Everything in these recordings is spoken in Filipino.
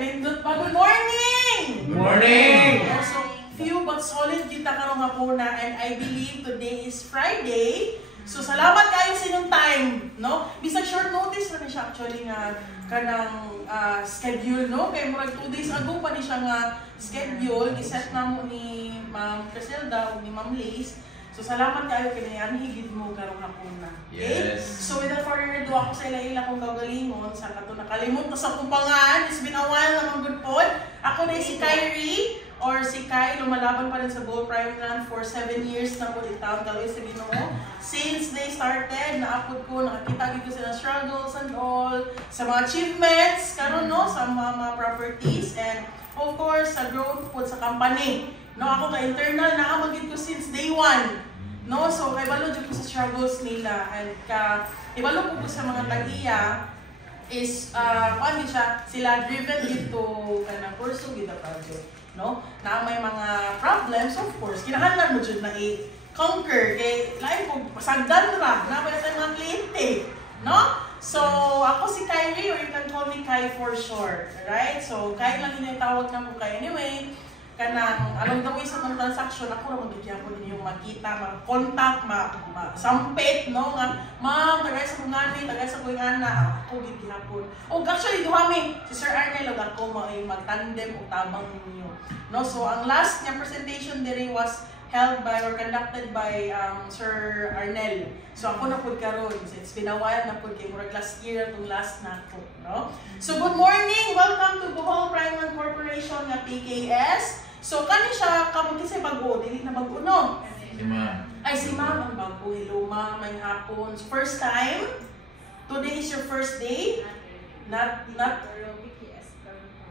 kanindot pa. Good morning! Good morning! So, few but solid kita karong hapuna, and I believe today is Friday. So, salamat kayo sa inyong time, no? Bisag short notice na siya actually nga kanang schedule, no? Kaya murag 2 days ago pa ni siya nga schedule, giset na mo ni Ma'am Criselda o ni Ma'am Lace. So, salamat kayo kinayan, higit mo karong hapuna. Okay? Yes. So, without further ado, ako sa ila-ila kong gagalingon, sa kato nakalimot na sa kumpangan, it's been a while naman good pod. Ako na si Kyrie, or si Kai, lumalaban pa rin sa Gold Prime Land for 7 years na po itaon, gawin sa Ginoo. Since they started, naapod ko, nakakita ko sila struggles and all, sa mga achievements, karon no, sa mga properties, and of course, sa growth po sa company. No, ako ka internal na magid ko since day 1. No, so kay balo jud ko sa struggles nila, and ibalo ko sa mga tag-iya is ano siya, sila driven dito kanang pursue gid the project, no? Na may mga problems, of course, kinahanglan mo jud na i-conquer kay lain ko pasagdan ra na ba sa mga kliyente, no? So, ako si Kyrie, or you can call me Kai for short, right? So, Kai lang tinatawag na ko kay anyway. Kanang along the way sa mga transaction, ako na magigyan ko ninyong makita, mag-contact, sampit, no? Nga, ma'am, tagay sa kong ngani, tagay sa kong ana, ako gigihapon. O, actually, duhami, si Sir Arnel, o ako mag-tandem o tabang ninyo. No? So, ang last niya presentation diri was held by or conducted by Sir Arnel. So, ako na po karon. It's been a while na po kay murag last year, itong last na po, no? So, good morning! Welcome to Bohol Prime Land Corporation nga PKS. So, kani siya, kapag kasi bago, dili na bago, no? Si Ma'am. Ay, si Ma'am ang bago. Hello, Ma'am, may hapon. First time? Today is your first day? Not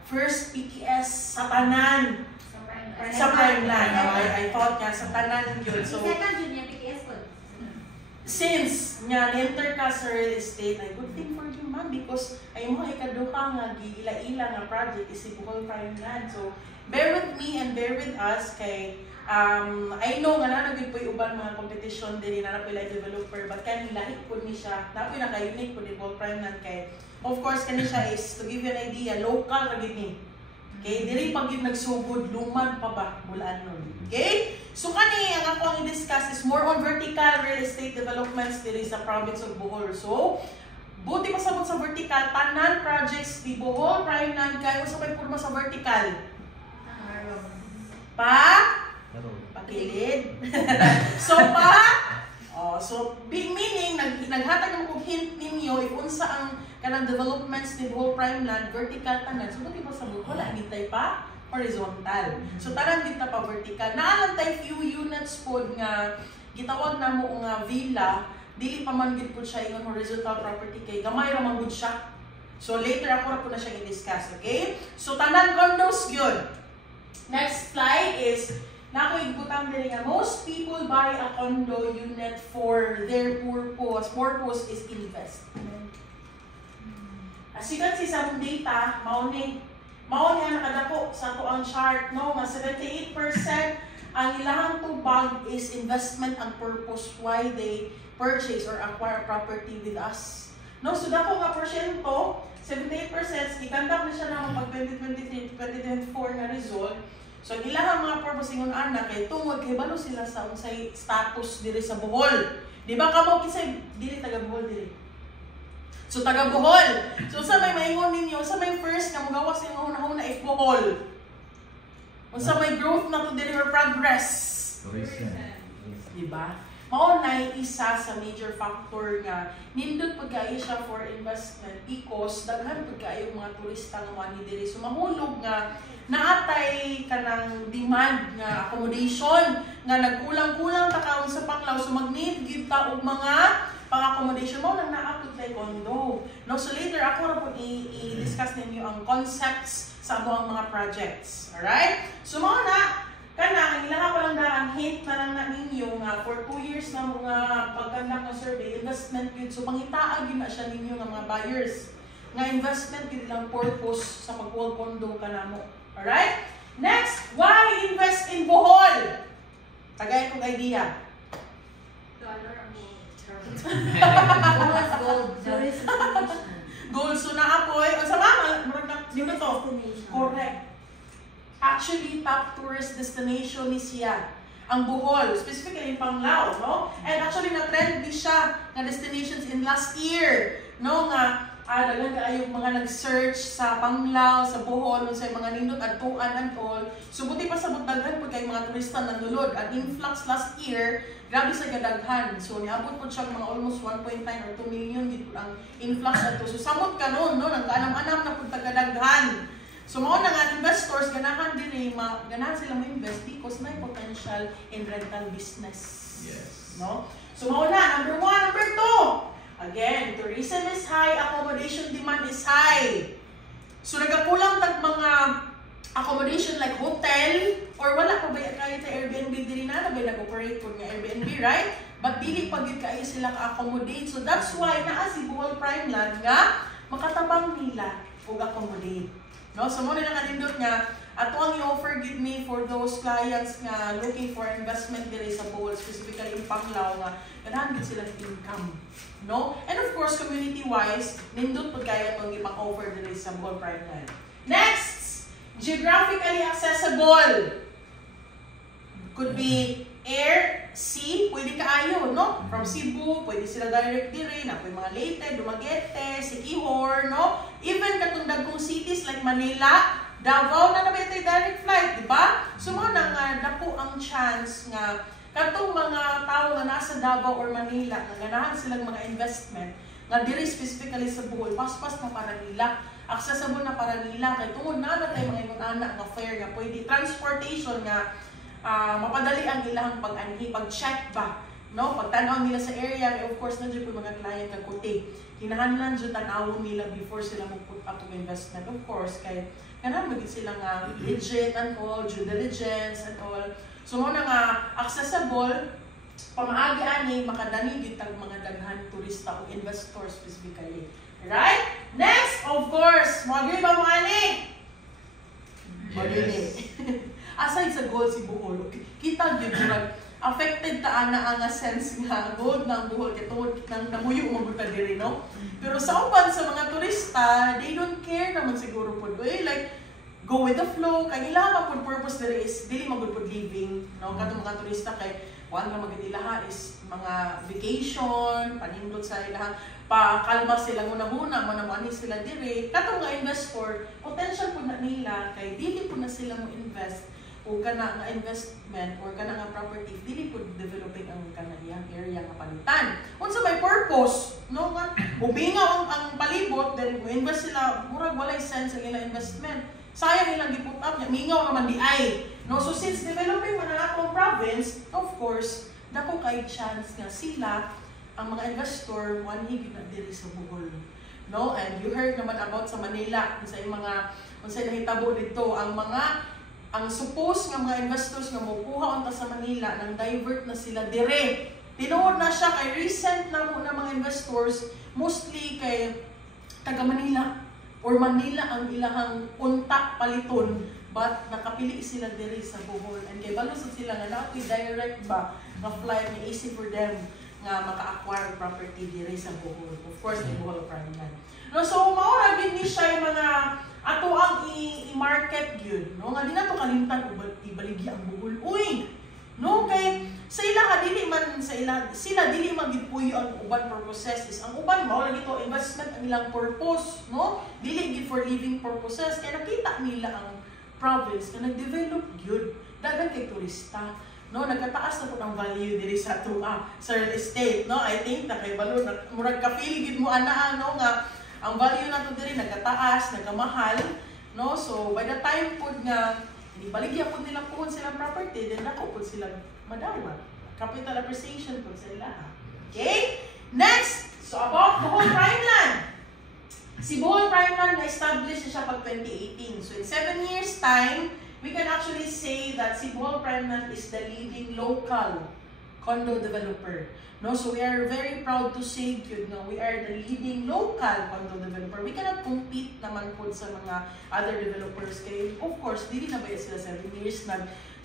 first PKS sa tanan. Sa Prime Land. I thought nga sa tanan yun. So, since nga enter ka sa real estate, ay good thing for you, Ma'am, because ay mo ay kaduha nga giila-ila nga project is si Bohol Prime Land. So, bear with me and bear with us kay I know nga nanagid po yung uban mga competition diri na napila developer, but kanila hikod ni siya napoy naka-unique po ni Bohol Prime Land kay of course kani siya is to give you an idea, local ra gid ni. Okay, diri pag yung nagsugod lumad pa ba bulan nun. Okay? So kani ang ako ang i-discuss is more on vertical real estate developments diri sa province of Bohol. So buti pasabot sa vertical, tanan projects di Bohol Prime Land kay usapay purma sa vertical. Pakilid. So big meaning naghatag ng kog hint ninyo if unsa ang kanang developments ni Bohol Prime Land vertical tanan. So buti pasabot wala gitay pa horizontal. So tanan gid pa vertical. Naalang tay few units pod nga gitawag namo nga villa, dili pa man gid pud siya ingon horizontal property kay gamay ra man gud siya. So later ako ra pud na siya i-discuss, okay? So tanan condos gyud. Next slide is nako igutang diri nga most people buy a condo unit for their purpose. Purpose is investment. As you can see sa mong data, mao ni nakadako sa to ang chart, no, nga 78% ang ilahang tubag is investment ang purpose why they purchase or acquire property with us. No, so dako nga porsyento, 78%, gikandak na siya na pag 2023-2024 na result. So, ang ilang mga purpose ingon anak kay tungod kay balo sila sa unsay status diri sa Bohol. Di ba kamo kisay dili taga Bohol diri? So taga Bohol. So sa may maingon ninyo, sa may first nga mogawas yung una-una is Bohol. Unsa may growth na to deliver progress. Di ba? Mao na isa sa major factor nga nindot pud kaayo siya for investment because daghan pud kaayo mga turista nga wani diri. So mahulog nga naatay kanang demand nga accommodation nga nagkulang-kulang ta kaon sa Panglao, so mag-need gid ta og mga pang-accommodation mo nang naapod kay condo. No, so later ako ra pud i-discuss ninyo ang concepts sa among mga projects. Alright? So mao na kana ang ilang pa lang ang hint na lang na ninyo nga for 2 years na mga pagkandak ng survey investment gid, so pangitaa gid na siya ninyo nga mga buyers nga investment gid lang purpose sa pagkuha condo kanamo. Alright? Next, why invest in Bohol? Tagay kong idea. Gold. Gold. So naapoy. O sa mga, murag na dito to. Correct. Actually, top tourist destination ni siya. Ang Bohol, specifically in Panglao, no? And actually, na-trend din siya na destinations in last year, no? Nga, dagan kaayo mga nag-search sa Panglao, sa Bohol, sa mga nindot at tuan and all. So, buti pa sa butdagan po kay mga turista nandulod. Ang influx last year, grabe sa gadaghan. So, niabot po siya mga almost 1.9 or 2 million dito ang influx ato. So, samot ka noon, no? Nang-anam-anam na po tagadaghan. So, mao na nga investors, ganahan din ganahan sila mo-invest because may potential in rental business. Yes. No? So, mao na, number 1. Number 2, again, tourism is high, accommodation demand is high. So, nagakulang tag mga accommodation like hotel, or wala pa ba kayo sa Airbnb din na ba nag-operate po ng Airbnb, right? But dili pag kayo sila ka-accommodate. So, that's why naa si Bohol Prime Land nga makatabang nila og accommodate. No, so mo na kanindot nga ato ang i-offer give me for those clients nga looking for investment diri sa Bohol, specifically in Panglao nga ganahan gid sila income, no? And of course community wise nindot pud kaya atong ipang-offer diri sa Bohol Prime Land. Next, geographically accessible. Could be air, sea, pwede kaayo, no? From Cebu, pwede sila direct dire, na pwede mga Leyte, Dumaguete, Siquijor, no? Even katong dagkong cities like Manila, Davao na naman ito'y direct flight, di ba? So mo nang dako ang chance nga katong mga tao nga nasa Davao or Manila, nga ganahan silang mga investment, nga diri specifically sa Bohol, paspas na para nila, accessible na para nila, kay tungod na tayo mga ingon-ana nga fare nga pwede, transportation nga, mapadali ang ilang pag-anhi, pag-check ba, no? Pagtanaw nila sa area, kaya of course nandiyo po mga client ng kuti. Hinahanglan dyan tanawon nila before sila mag-put up ng investment. Of course, kaya ganun maging sila nga legit and all, due diligence and all. So mo na nga accessible, pamaagi ani, makadani gid tag mga daghan turista o investors specifically. Right? Next, of course, mag-agree ba mo ani? Yes. Aside sa gold si Bohol, kita gyud murag affected ta ana ang sense nga gold ng Bohol kay tungod nang namuyo mabuta diri, no? Pero sa uban sa mga turista, they don't care naman siguro pud. Like go with the flow, kay ila pud purpose diri is dili magud pud living, no? Katong mga turista kay kuan ra magud ilaha is mga vacation, panindot sa ilaha, pa-kalma sila muna-muna, muna-muna sila diri. Katong nga investor, potential pud na nila kay dili pud na sila mo invest o kana nga investment or kana nga property, dili pud developing ang kanayang area nga palitan. Unsa may purpose, no? Ubingaw ang palibot, then invest sila, murag walay sense ang ilang investment. Sayang ilang giput up niya, mingaw naman di ay. No, so since developing man ang atong province, of course, dako kay chance nga sila ang mga investor manhigit na diri sa Bohol. No, and you heard naman about sa Manila, sa nahitabo dito ang suppose nga mga investors nga mokuha unta sa Manila nang divert na sila dire. Tinuod na siya kay recent na mo na mga investors mostly kay taga Manila or Manila ang ilahang unta paliton, but nakapili sila dire sa Bohol and kay balusod sila nga napoy direct ba nga flight nga easy for them nga maka-acquire property dire sa Bohol. Of course, the Bohol Prime Land. No, so maura gid ni siya yung mga ato ang i-market gyud, no? Nga di na to kalimtan ibaligya ang Bohol. Uy, no, kay sa ila sila dili maggipuyo ang uban purposes. Is ang uban mao lagi to investment ang ilang purpose, no? Dili gid for living purposes. Kaya nakita nila ang province na nag-develop gyud dagan kay turista. No, nagkataas na po ang value diri sa sa real estate, no? I think na kay balo murag ka feel gid mo ana no nga ang value nato diri nagkataas, nagkamahal, no? So by the time pud nga ibaligya pud nila puhon silang property, then dako pud sila madawat. Capital appreciation pud sila. Okay? Next, so about Bohol Prime Land. Si Bohol Prime Land na-establish siya pag 2018. So in 7 years time, we can actually say that si Bohol Prime Land is the leading local condo developer. No, so we are very proud to say yun, no, we are the leading local condo developer. We cannot compete naman po sa mga other developers. Kaya, of course, dili na ba sila 7 years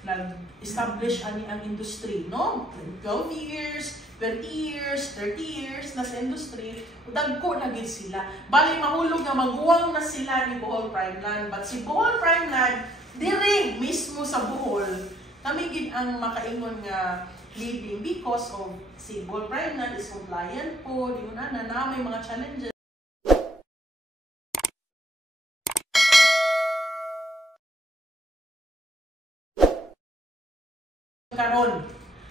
nag-establish ang industry, no? 12 years, 20 years, 30 years na sa industry, dagko na gid sila. Bali mahulog nga maguwang na sila ni Bohol Primeland. But si Bohol Primeland, diri mismo sa Bohol, kami gid ang makaingon nga leading because of si Bohol Primeland is compliant po, di mo na may mga challenges. Karon.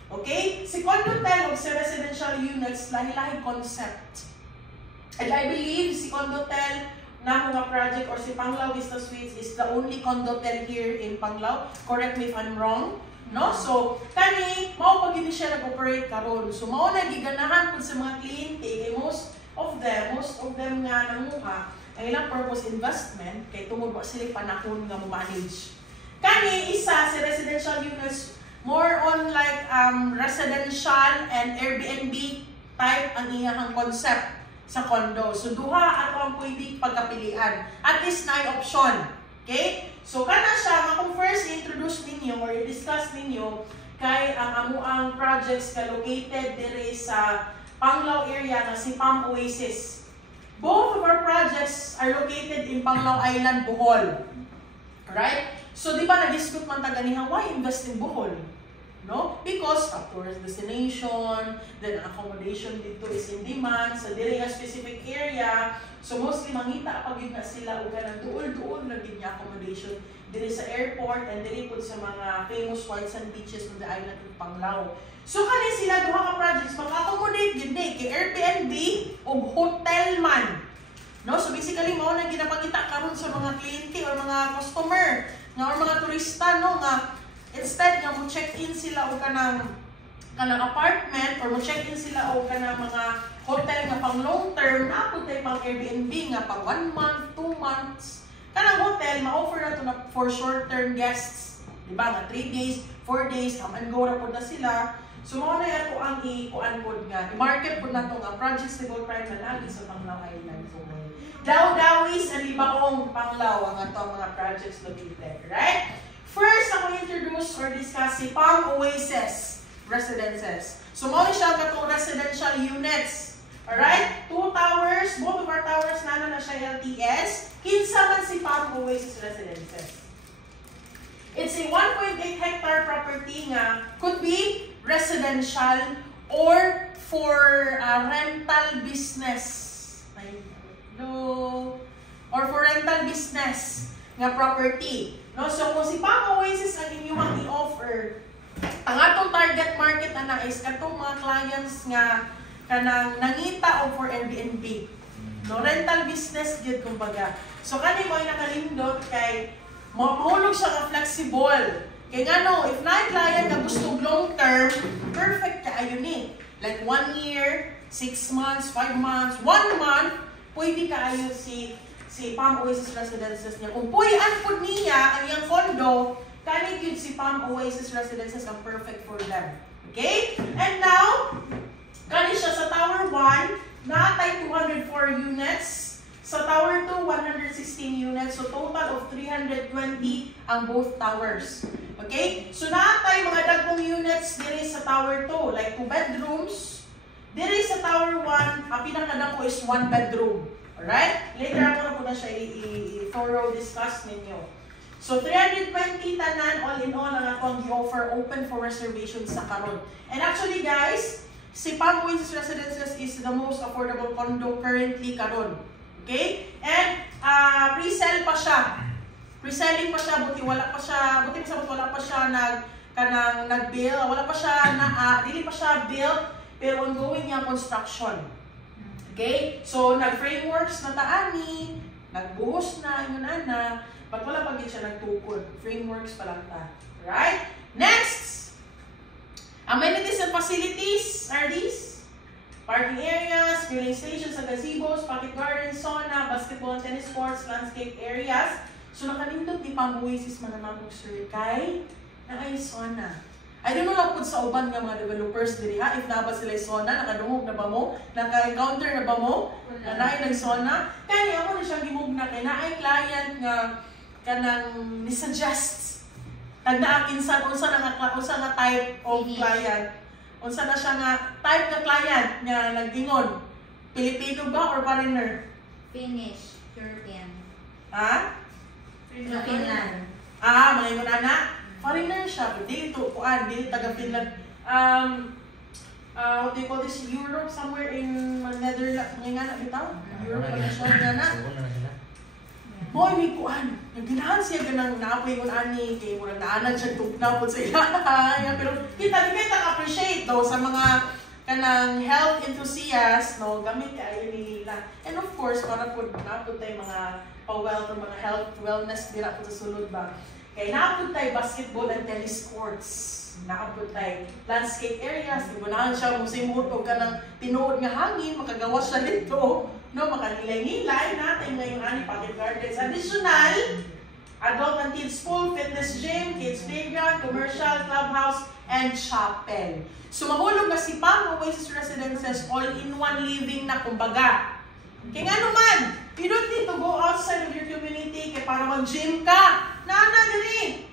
Okay? Si Condotel o si residential units, lahi-lahi concept. And I believe si Condotel na mga project or si Panglao Vista Suites is the only Condotel here in Panglao. Correct me if I'm wrong. No? So, kani, mao pag hindi siya nag-operate karon. So, mao na giganahan po sa mga kliyente kay most of them nga nanguha ang ilang purpose investment kay tungod ba sila panahon nga mo-manage. Kani, isa si residential units more on like residential and Airbnb type ang iyahang concept sa condo. So, duha ato ang pwede pagkapilian. At least na option. Okay? So, kana siya, nga kung first introduce ninyo or i-discuss ninyo kay ang amuang projects ka located dire sa Panglao area na si Palm Oasis. Both of our projects are located in Panglao Island, Bohol. Alright? So, di ba na-discuss man taganihan, why invest in Bohol? No? Because of tourist destination, then accommodation dito is in demand sa dili nga specific area. So mostly mangita pag yun na sila o ganang duol-duol na din niya accommodation dili sa airport and dili po sa mga famous white sand beaches on the island of Panglao. So kani sila duha ka projects maka-accommodate gid kay Airbnb o hotel man. No? So basically mao na ginapakita karon sa mga kliyente or mga customer nga or mga turista no nga instead nga mo check-in sila o kanang apartment or mo check-in sila o kanang mga hotel nga pang long term na po tayo pang Airbnb nga pang 1 month, 2 months. Kanang hotel, ma-offer na ito na for short-term guests. Diba nga 3 days, 4 days, come and go na po na sila. So mao na ito ang i-kuan po nga. I-market po na ito nga projects ni Gold Prime na lagi sa Panglao Island. So, Daw-Dawis and Libaong Panglao ang ito ang mga projects located. Right? First, ako introduce or discuss si Palm Oasis Residences. So, mao siya katong residential units. Alright? 2 towers, both of our towers na siya LTS. Kinsa man si Palm Oasis Residences. It's a 1.8 hectare property nga could be residential or for rental business. Or for rental business nga property. No, so kung si Palm Oasis ang inyong i-offer, ang atong target market na is katong mga clients nga kanang nangita o for Airbnb. No, rental business gid kumbaga. So kani mo ay nakalindot kay mahulog siya ka flexible. Kay ngano if na client nga gusto long term, perfect ka ayo ni. Like 1 year, 6 months, 5 months, 1 month, pwede ka ayo si Palm Oasis Residences niya. Kung puyan po niya ang iyang condo, kani yun si Palm Oasis Residences ang perfect for them. Okay? And now, kani siya sa Tower 1, natay 204 units. Sa Tower 2, 116 units. So, total of 320 ang both towers. Okay? So, natay mga dagkong units diri sa Tower 2, like 2 bedrooms. Diri sa Tower 1, ang pinakadako is 1 bedroom. Alright? Later ako na po na siya i-thorough discuss ninyo. So, 320 tanan, all in all, ang akong i-offer open for reservation sa karon. And actually, guys, si Palm Oasis Residences is the most affordable condo currently karon. Okay? And, pre-sell pa siya. Pre-selling pa siya, buti wala pa siya nag-build, wala pa siya, dili pa siya build, pero ongoing yung construction. Okay? So, nag-frameworks na taani, nagbuhos na, yun na, but wala pa din siya nagtukod. Frameworks pa lang ta. Right? Next! Amenities and facilities are these. Parking areas, grilling stations, gazebos, pocket gardens, sauna, basketball and tennis courts, landscape areas. So, nakalindot ni Palm Oasis manamang sir kay na ay sauna. I don't know lang po sa uban nga mga developers diri ha, if naba sila sauna, nakadungog na ba mo? Naka-encounter na ba mo? Naay nag-sauna? Kaya ako na siyang gimug na kay naay client nga kanang ni-suggest tagda kinsan unsa nga type of client. Unsa na siya nga type nga client nga nag-ingon. Pilipino ba or foreigner? Finnish, European. Ha? Finland. Mga ingon ana. Foreigner siya, dili to kuan, dili taga Finland. What do you call this? Europe, somewhere in Netherlands. Mga nga na bitaw? Europe na siya nga na. Boy, may kuan. Nagdinahan siya ganang naapoy kung ani. Kaya mo nagdaanan siya tugnaw po sa ila. Pero kita appreciate daw sa mga kanang health enthusiasts, no, gamit kayo nila. And of course, para po naapod tayo mga pa-well or mga health wellness dira po sa sulod ba. Kaya naapod tayo basketball and tennis courts. Naapod tayo landscape areas. Ibunahan siya kung simot o ka ng tinuod nga hangin, makagawas siya dito. No, makanilay-nilay natin ngayong ani pocket gardens. Additional, adult and kids pool, fitness gym, kids playground, commercial, clubhouse, and chapel. So mahulog na si Pang Oasis Residences all-in-one living na kumbaga. Kaya nga naman, you don't need to go outside of your community kaya para mag-gym ka. Dili.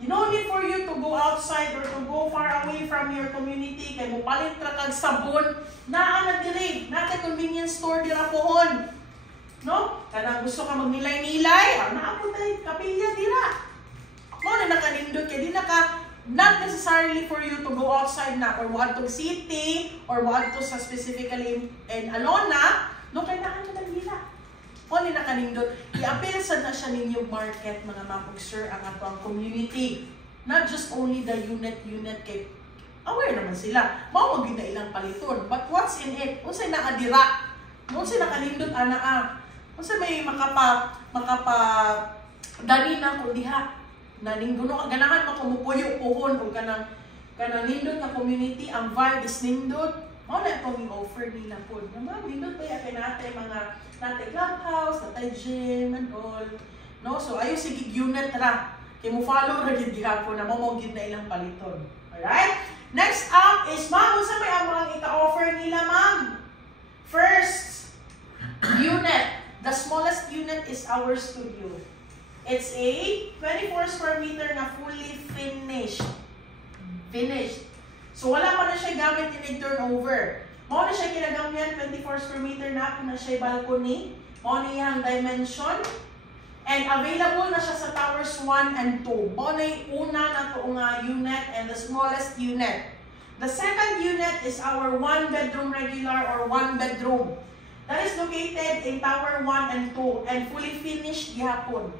You don't need for you to go outside or to go far away from your community kaya mo palit ra kag sabon. Dili. Nata convenience store dira pohon. No? Kanang gusto ka magnilay-nilay, naapod tayo kapilya dira. Mo na nakanindot kaya di naka not necessarily for you to go outside na or want to city or want to sa specifically in Alona, no kaya nakanindot nila. O ni nakanindot, i-appeal sa na siya ninyo market mga mapag-sir ang atong community. Not just only the unit kay aware naman sila. Mao maging na ilang paliton. But what's in it? Unsay naadira? Unsay nakanindot ana Unsay may makapa dali na ko diha. Naningguno ganahan makumupuyo pohon o kanang nindot na community ang vibe is nindot. Mao na itong i-offer nila po. Naman, nindot ba kay natin mga natin clubhouse, natin gym and all. No? So ayo sige unit ra. Kay mo follow ra gid gihapon na mo gid na ilang paliton. Alright? Next up is ma'am, unsa may ang mga ika-offer nila, ma'am? First, unit. The smallest unit is our studio. It's a 24 square meter na fully finished. So wala pa na siya gamit in turnover. Mao na siya kinagamyan 24 square meter na ako na siya balcony. Mao na iyang dimension. And available na siya sa towers 1 and 2. Mao na yung una na toong unit and the smallest unit. The second unit is our 1 bedroom regular or 1 bedroom. That is located in tower 1 and 2 and fully finished gihapon.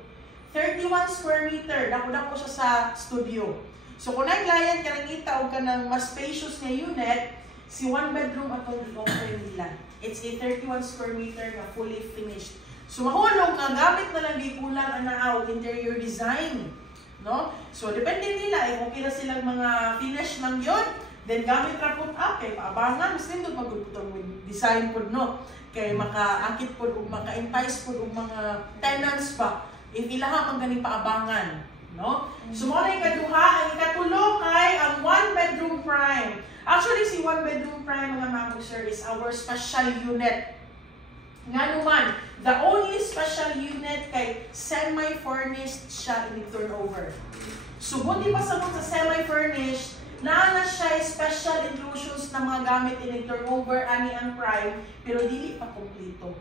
31 square meter, dako-dako siya sa studio. So kung nag-client ka nangita o ka ng mas spacious na unit, si 1 bedroom atong i-offer nila. It's a 31 square meter na fully finished. So mahulog nga gamit na lang gikulang ang interior design. No? So depende nila, okay na silang mga finish lang yun. Then gamit ra put up, kay paabangan, mas nindot magputong design po, no? Kay makaakit po o maka-entice po o mga tenants pa. If ilaha man ganing paabangan, no? So mo na ikaduha, ang ikatulo kay ang 1 bedroom prime. Actually si 1 bedroom prime mga ma'am sir is our special unit. Nga naman, the only special unit kay semi-furnished siya in turnover. So buti pa sa semi-furnished, na siya special inclusions na mga gamit in turnover ani ang prime pero dili pa kompleto.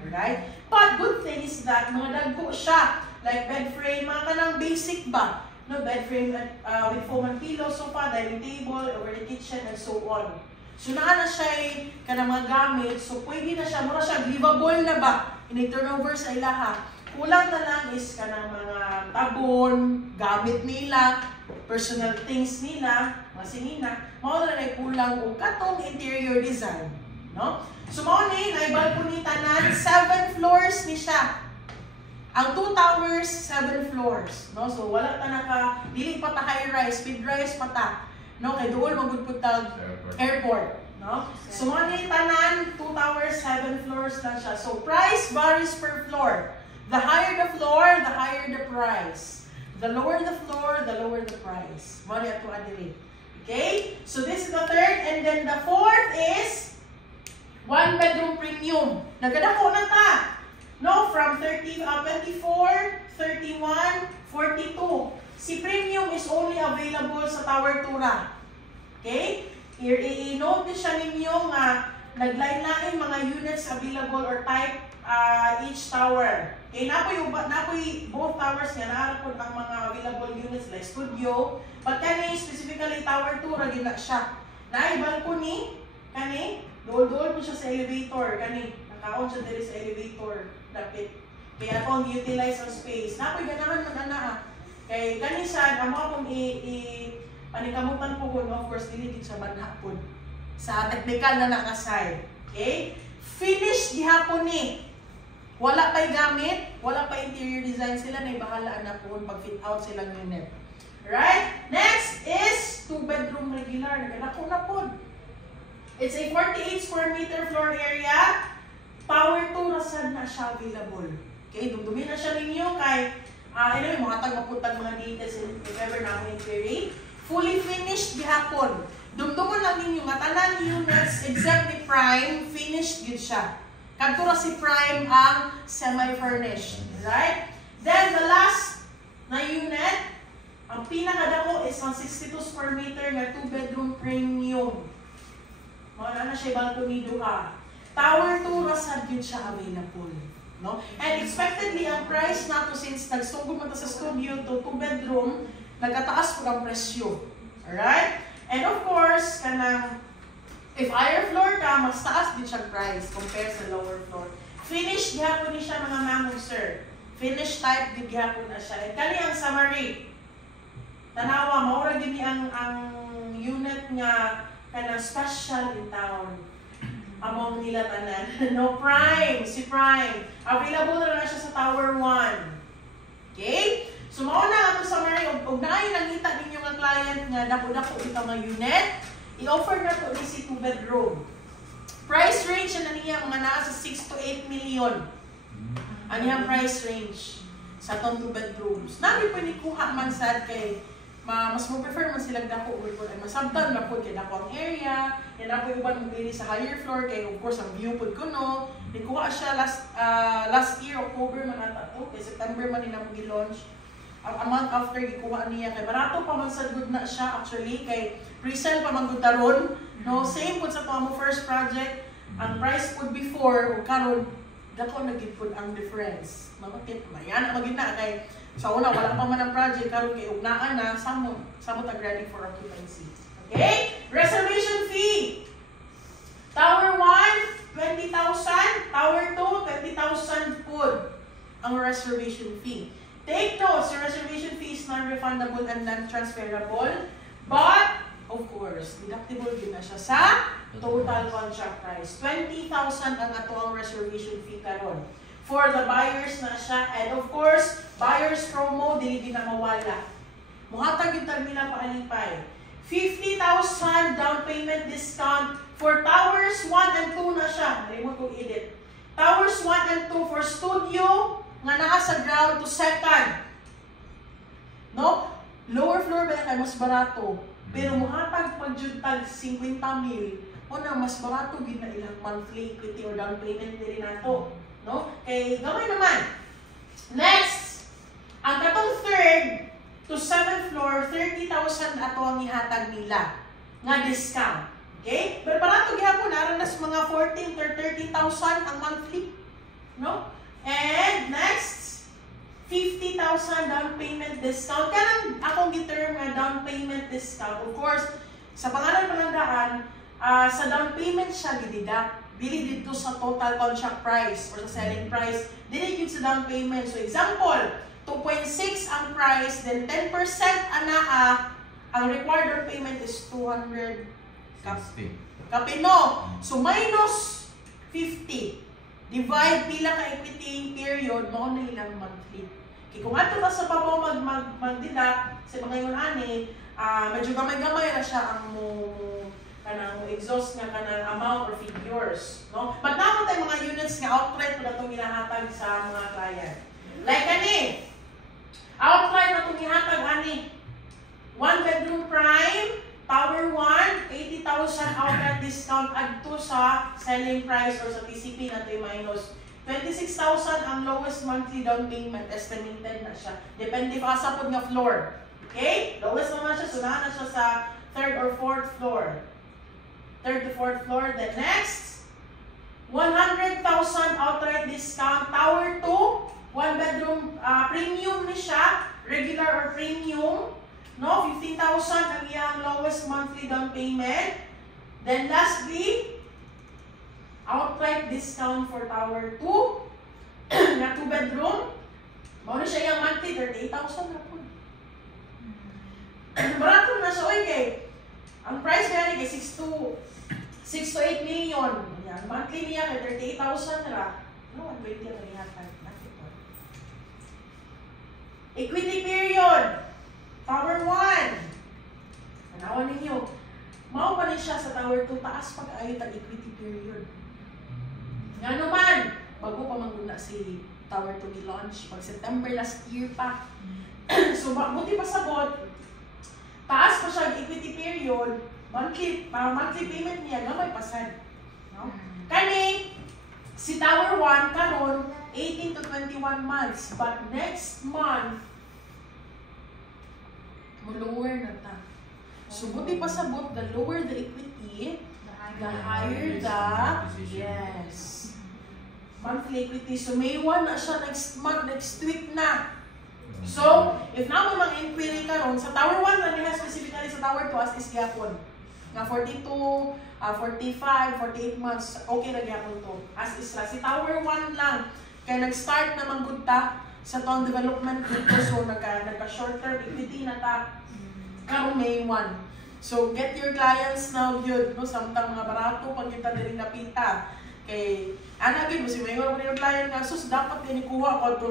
Alright? But good thing is that mga dagko siya like bed frame, mga kanang basic ba? No, bed frame with foam and pillow, sofa, dining table, over the kitchen and so on. So na siya kanang mga gamit, so pwede na siya, mura siya livable na ba? In turnover sa ilaha. Kulang na lang is kanang mga tabon, gamit nila, personal things nila, mga sinina, mao na rin kulang o katong interior design. No? So mao ni, na balcony tanan, 7 floors ni siya. Ang 2 towers, 7 floors. No? So wala ta naka, dili pa ta high-rise, mid-rise pa ta. No? Kay dool magudputag airport. No? So mao ni tanan, 2 towers, 7 floors lang siya. So price varies per floor. The higher the floor, the higher the price. The lower the floor, the lower the price. Mali ato adiri. Okay? So this is the third, and then the fourth is 1 bedroom premium. Nagadako na ta. No, from 24, 31, 42. Si premium is only available sa Tower Tura. Okay? I-note niyo siya ninyo nga naglain-lain mga units available or type each tower. Okay, napoy both towers nga naarapod ang mga available units like studio, but kani specifically Tower 2 ra gyud na siya. Naay balcony kani, duol-duol po siya sa elevator kani. Nakaon siya diri sa elevator dapit. Kaya akong utilize ang space. Napoy ganahan man ana. Kay kani siya amo akong panikamutan po kun of course dili gid siya manhapon sa technical na nakaside. Okay? Finish gihapon ni. Wala pa'y gamit, wala pa interior design sila na ibahalaan na po pag fit out silang unit. Right? Next is 2-bedroom regular. Naganako na po. It's a 48 square meter floor area. Power 2 rasad na siya available. Okay? Dumdumin na siya ninyo kay anyway, mga tag-mapuntag mga details if ever na ako inquiry. Fully finished gihapon. Dumduman lang ninyo nga tanan units except the prime, finished gid siya. Kadto si prime ang semi-furnished, right? Then the last na unit, ang pinakadako is ang 62 square meter nga 2-bedroom premium. Mao na siya balcony duha. Tower 2 rasad gyud siya available, no? And expectedly ang price nato since nagsugod man ta sa studio to 2-bedroom, nagkataas pud ang presyo. Alright? And of course, kanang if higher floor ka, mas taas din siya price compared sa lower floor. Finish gihapon ni siya mga mamong sir. Finish type din gihapon na siya. And kani ang summary. Tanawa, maura din ang unit nga kanang special in town. Among nila tanan. No prime, si prime. Available na siya sa Tower 1. Okay? So mao na ang summary og naay nangita ninyo nga client nga dako-dako bitaw nga unit. I-offer na to si 2-bedroom. Price range na niya mga nasa 6 to 8 million. Ano yung price range sa itong 2 bedrooms? Nabi po ni kuha man sad kay mas mo prefer man silang dako or masabtan na po kay dako ang area. Yan na po iban mo sa higher floor kay of course ang view po kuno. Nikuha siya last year October man ata to kay September man nila mo gi-launch. A month after gikuha niya kay barato pa man sad good na siya actually kay pre-sale pa man gud taron, no? Same pud sa mo first project. Ang price pud before ug karon dako na gid pud ang difference. Mamakit mayan magid na kay sa una wala pa man ang project karon kay ugnaan na samot tag ready for occupancy. Okay? Reservation fee. Tower 1 20,000, Tower 2 20,000 pud ang reservation fee. Take note, your reservation fee is non-refundable and non-transferable, but of course, deductible din na siya sa total contract price. 20,000 ang ato ang reservation fee karon. For the buyers na siya, and of course, buyers promo dili na mawala. Muhatag yung nila paalipay. 50,000 down payment discount for towers 1 and 2 na siya. Nalimot kong edit. Towers 1 and 2 for studio nga naa sa ground to second. No? Lower floor ba kay mas barato? Pero muhatag pagjutag 50,000, o na mas barato gid na ilang monthly equity or down payment diri nato, no? Kay gamay naman. Next, ang katong third to 7th floor, 30,000 ato ang ihatag nila nga discount. Okay? Pero barato gihapon aron nas mga 14 to 13,000 ang monthly, no? And next, 50,000 down payment discount. Kanang akong giterm nga down payment discount. Of course, sa pangalan palandaan, sa down payment siya gididak. Dili dito sa total contract price or sa selling price. Dili dito sa down payment. So example, 2.6 ang price, then 10% anaa, ang required down payment is 200 kapino. So minus 50. Divide pila ka equity period, mao na ilang monthly. Kaya kung ato ka sa pabaw magdidak sa mga yun ani, medyo gamay-gamay na siya ang kanang exhaust nga kanang amount or figures, no? But namo tay mga units nga outright na itong ginahatag sa mga client. Like ani, outright na itong gihatag ani. 1 bedroom prime, Tower 1, 80,000 outright discount adto sa selling price or sa TCP na ito minus. 26,000 ang lowest monthly down payment estimated na siya. Depende pa sa pod nga floor. Okay? Lowest naman siya, so na siya sa 3rd or 4th floor. 3rd to 4th floor. Then next, 100,000 outright discount. Tower 2, 1 bedroom, premium ni siya, regular or premium. No, 50,000 ang iyang lowest monthly down payment. Then lastly, outright discount for Tower 2 na 2 bedroom. Mauna siya yung monthly, 38,000 na po. Barato na siya, okay. Ang price niya ay 6 to 8 million. Yan. Monthly niya kay 38,000 na. No, 120 na niya. Equity period. Tower 1. Manawan ninyo. Mao pa rin siya sa Tower 2. Taas pag-ayot ang equity period. Nga naman, bago pa mangguna si Tower 2 ni-launch. Pag September last year pa. So, buti pa sabot. Taas pa siya ang equity period. Monthly payment niya, gamay pasad. No? Kani, si Tower 1, karon 18 to 21 months. But next month, lower na ta. So, buti pa sabot, the lower the equity, the higher the, yes, monthly equity. So, May 1 na siya next month, next week na. So, if na mo mag-inquiry ka ron, sa Tower 1 na niya specifically sa Tower 2 as is gyapon. Nga 42, 45, 48 months, okay na gyapon to. As is la. Si Tower 1 lang, kaya nag-start na manggudta sa town development dito. So, nagka-short term equity na ta. Karong May 1. So, get your clients now yun. No? Samtang mga barato, pag kita din napita. Kay, anagin mo si Mayor, yung client nga, sus, dapat din ikuha ko ito.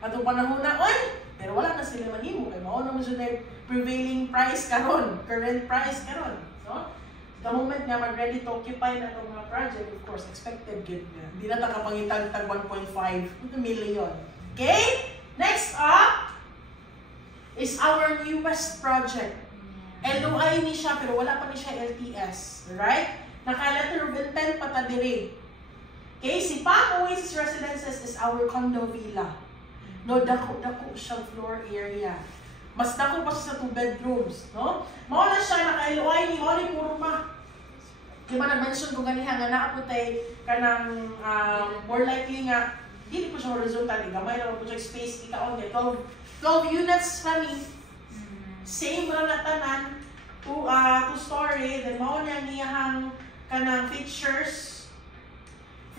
Atong panahon na, oy! Pero wala na sila manimo. Kaya mauna mo siya na prevailing price karon, current price karon. No? The moment nga mag-ready to occupy na itong mga project, of course, expected good nga. Hindi na takapangitag-tag 1.5 million. Okay? Next up is our newest project. LOI ni siya, pero wala pa ni siya LTS. Right? Naka-letter of intent pa ta diri. Okay? Si Palm Oasis Residences is our condo villa. No, dako siyang floor area. Mas dako pa siya sa 2 bedrooms, no? Mao na siya naka-LOI ni Oli Purma. Di ba na-mention ko ganiha nga naa po tay kanang more likely nga dili po siya horizontal, gamay lang po siya space ikaon kay 12 units kami. Same ra na tanan, 2-story, then mao na niyang kanang features.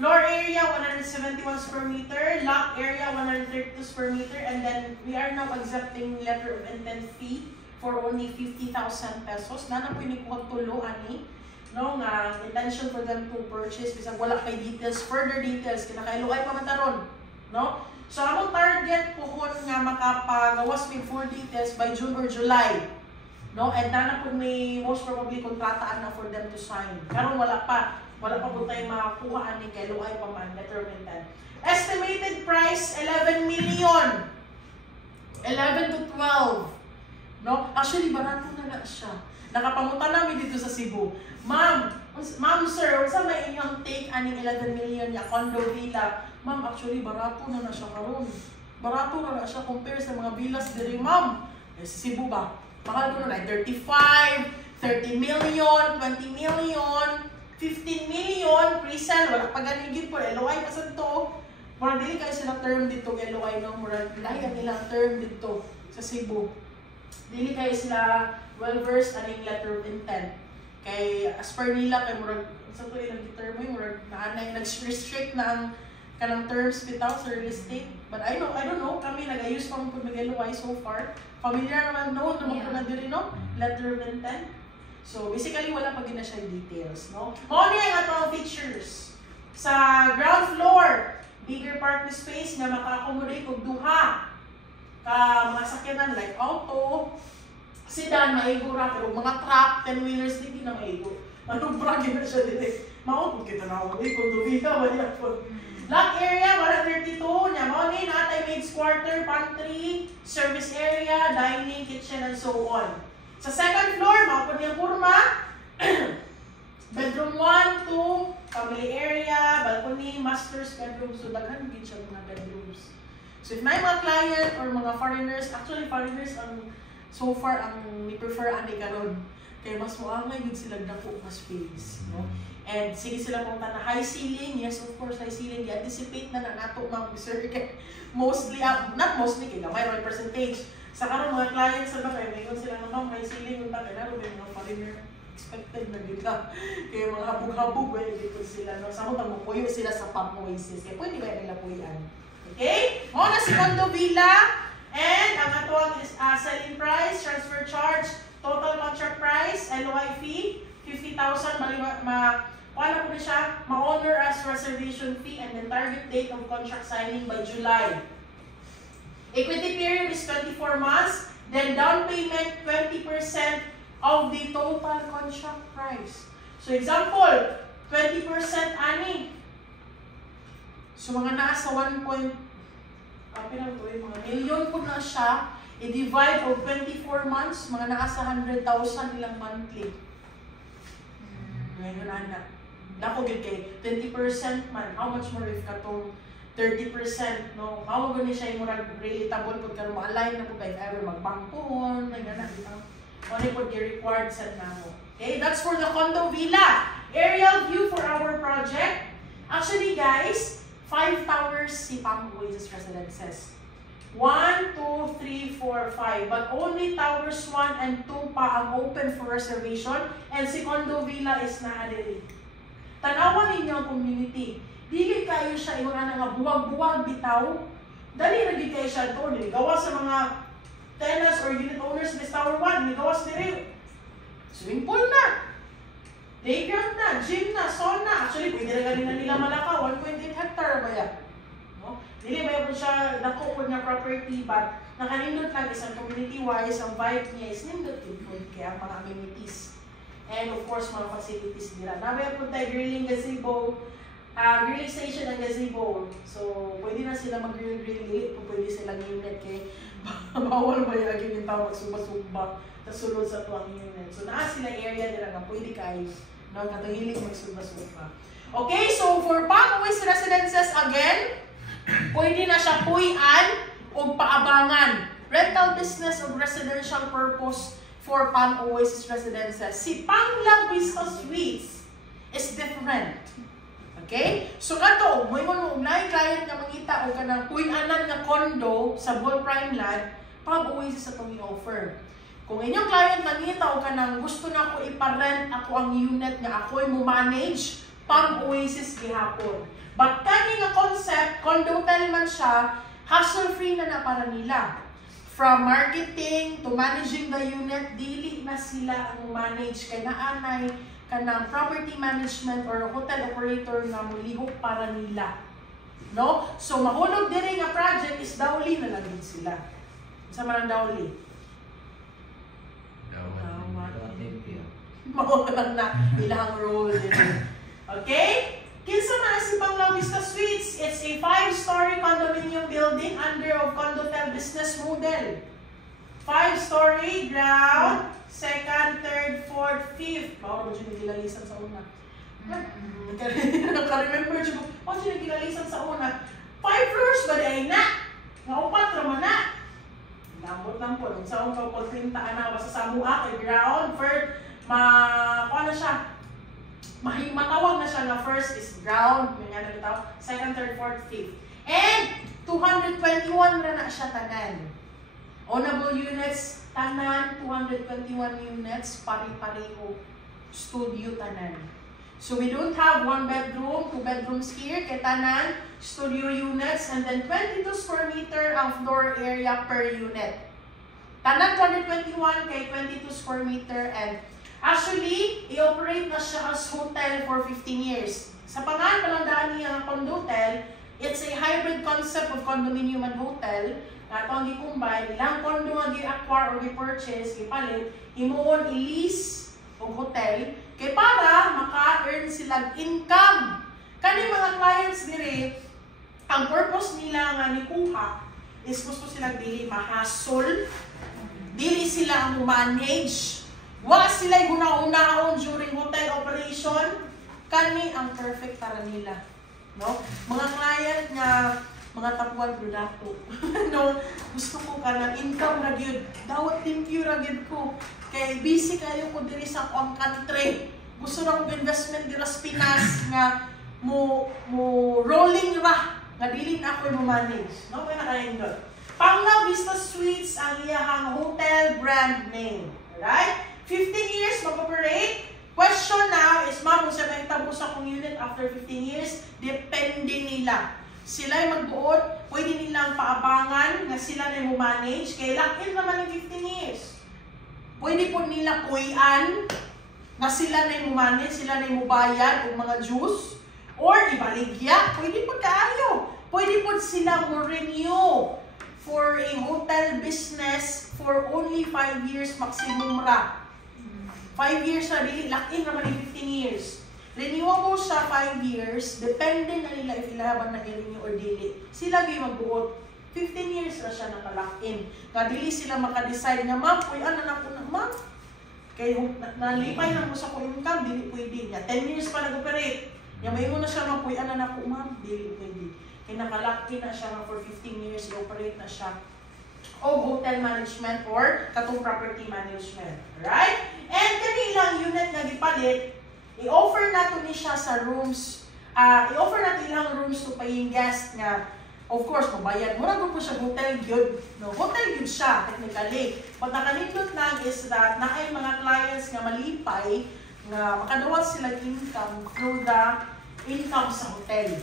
Floor area, 171 square meter. Lock area, 132 square meter. And then, we are now accepting letter of intent fee for only 50,000 pesos. Nana po yung tulo, ani. No, nga, intention for them to purchase. Bisag wala kay details, further details. Kinakailuay pa man taron. No? So, among target po nga makapagawas with full details by June or July. No? And nana po may most probably kontrataan na for them to sign. Karon wala pa. Wala pa po tayong makakuha ni kay Luay pa man, letter of intent. Estimated price, 11 million. 11 to 12. No? Actually, barato na siya. Nakapamutan namin dito sa Cebu. Ma'am, sir, saan may inyong take aning 11 million niya, condo villa? Ma'am, actually, barato na siya karon. Barato na siya compare sa mga villas diri, ma'am. Eh, sa Cebu ba? Mahal ko na 35, 30 million, 20 million, 15 million, pre-sale, wala pa ganigid po, LOI pa sa ito. Murag dili kayo sila term dito, LOI, no? Murag layan nilang term dito sa Cebu. Dili kayo sila well-versed aning letter of intent. Kay, as per nila, kay murag, sa ito ilang term mo, murag naanay, nag-restrict na ang kanang terms bitaw sa real estate. But I don't know, kami nag-ayos pa mo mag-LOI so far. Familiar naman, no? Naman po na diri, no? Letter of intent. So, basically, wala pa gina siya details, no? Mao niya ang atong features. Sa ground floor, bigger parking space na maka-accommodate og duha ka mga sakyanan like auto, sedan, maigura, pero mga truck, 10-wheelers, hindi na maigo. Anong bragi na siya dito? Mao, kita na ako, kondo villa, wala po. Lock area, 132, niya, mao ni natay maids quarter, pantry, service area, dining, kitchen, and so on. Sa second floor, mao po niyang kurma, bedroom 1, 2, family area, balcony, master's bedroom, so daghan din siya mga bedrooms. So if may mga client or mga foreigners, actually foreigners ang So far, ang ni-prefer ani karon kaya mas muamay yun sila dako mas space, no? And sige sila punta na high ceiling, yes of course high ceiling, i-anticipate na nato mga sir, mostly, not mostly, kaya may percentage. Sa karon mga clients sa bakay, may sila na ma'am, high ceiling, yung taga na, may mga foreigner, expected na gila. Kaya mga habog-habog, may dito sila, no? Sa mga puyo sila sa Palm Oasis, kaya pwede ba nila puyan? Okay? Muna si Condo Villa, and ang atuang is selling price, transfer charge, total contract price, LOI fee, 50,000, wala po na siya, ma-honor as reservation fee, and then target date of contract signing by July. Equity period is 24 months, then down payment 20% of the total contract price. So example, 20% ani. So mga nasa 1 point, mga million po na siya, i-divide of 24 months, mga nasa 100,000 ilang monthly. Ngayon na. Dako gid kay 20% man, how much more if katong 30%, no? How gani siya yung relatable pud karon ma-align na pud kay ever magbangkuhon, may gana bitang only pud required set na mo. Okay, that's for the Condo Villa. Aerial view for our project. Actually guys, 5 towers si Palm Oasis Residences. 1, 2, 3, 4, 5. But only towers 1 and 2 pa ang open for reservation, and si Condo Villa is na diri. Tanawan ninyo ang community. Dili kayo siya ingon ana nga buwag-buwag bitaw. Dali ra gid kayo siya to, gawa sa mga tenants or unit owners sa Tower 1, gawas diri. Swimming pool na. Playground na, gym na, sauna. Actually, pwede rin na nila malaka, 1.8 hectare ba yan? No? Dili ba yun siya nakupod na property, but nakanindot lang isang community-wise, ang vibe niya is nindot food, kaya mga amenities. And of course, mga facilities nila. Nabaya po tayo grilling gazebo, grilling station ang gazebo. So, pwede na sila mag-grill-grill, pwede silang unit kay bawal ba yung tao magsumba-sumba sa sulod sa tuwang unit. So, naa sila area nila na pwede kayo no, katahilig magsumba-sumba. Okay, so for Palm Oasis Residences again, pwede na siya puyan o paabangan. Rental business of residential purpose for Palm Oasis Residences. Si Panglang Vista Suites is different. Okay? So kato, may mo na client nga mangita o kanang puyanan nga condo sa Ball Prime Land, Palm Oasis sa itong i-offer. Kung inyong client mangita o kanang gusto na ako iparent ako ang unit nga ako mo manage, Palm Oasis gihapon. But kani nga concept, condo hotel man siya, hassle-free na para nila. From marketing to managing the unit, dili na sila ang manage kay naanay kanang property management or hotel operator nga mulihok para nila. No? So mahulog diri nga project is dawli na lang sila. Sa man ang dawli? Mao lang na ilang role dito. Okay? Kinsa man si Panglang Vista Suites? It's a 5-story condominium building under of Condotel business model. 5-story, ground, second, third, fourth, fifth. Bawal mo siya nagilalisan sa una. Naka-remember siya, bawal siya nagilalisan sa una. 5 floors ba day na? Naupat naman na. Lambot lang po. Nung saan ka pagpintaan na, basta sa mua kay ground, first, kuha na siya. Matawag na siya na first is ground, may nga nagitaw, second, third, fourth, fifth. And 221 na siya tanan. Ownable units, tanan, 221 units, pari-pariho, studio tanan. So we don't have 1 bedroom, 2 bedrooms here, kay tanan, studio units, and then 22 square meter ang floor area per unit. Tanan 221 kay 22 square meter, and actually, i-operate na siya as hotel for 15 years. Sa pangalan palang daan niya ng condotel, it's a hybrid concept of condominium and hotel. Ito ang gikumbay, ilang condo nga gi-acquire or gi-purchase, gipalit, imuon i-lease o hotel, kay para maka-earn silang income. Kani mga clients diri, ang purpose nila nga ni kuha is gusto silang dili mahasol, dili sila ang manage, wala sila guna-unahon during hotel operation, kani ang perfect para nila. No? Mga client nga mga tapuan produkto. No, gusto ko ka na income na gyud. Dawat limpyo ra gyud ko. Kay busy kayo ko diri sa akong country. Gusto na kong investment dira sa Pinas nga mo rolling ra nga dili na ako mo-manage. No, kaya nakaindot. Panglaw Vista Suites ang iyahang hotel brand name. Alright? 15 years mag-operate. Question now is, ma'am, kung siya mahitabo sa akong unit after 15 years, depende nila. Sila'y magbuot, pwede nilang paabangan na sila na yung manage, kaya lock-in naman ng 15 years. Pwede po nila kuyan na sila na yung manage, sila na yung bayad o mga juice, or ibaligya, pwede po kaayo. Pwede po sila mo renew for a hotel business for only 5 years maximum ra. 5 years na dili, lock-in naman yung 15 years. Renewable siya 5 years, depende na nila if ilaban na i-renew or dili. Sila gyud magbuot. 15 years na siya naka-lock-in. Nga dili sila maka-decide nga, ma'am, kuyan na ako na, ma'am. Kaya nalipay na mo sa ko income, dili pwede niya. 10 years pa nag-operate. Nga may na siya, ma'am, kuyan na ako, ma'am, dili pwede. Kaya naka-lock-in na siya for 15 years, i-operate na siya. O hotel management or katong property management. Right? And kanilang unit nga gipalit, i-offer nato ni siya sa rooms, i-offer nato ilang rooms to paying guest nga, of course, mabayad. Mura po siya hotel gyud. No, hotel gyud siya, technically. But nakanindot lang is that naay mga clients nga malipay, nga makadawat sila income through the income sa hotel.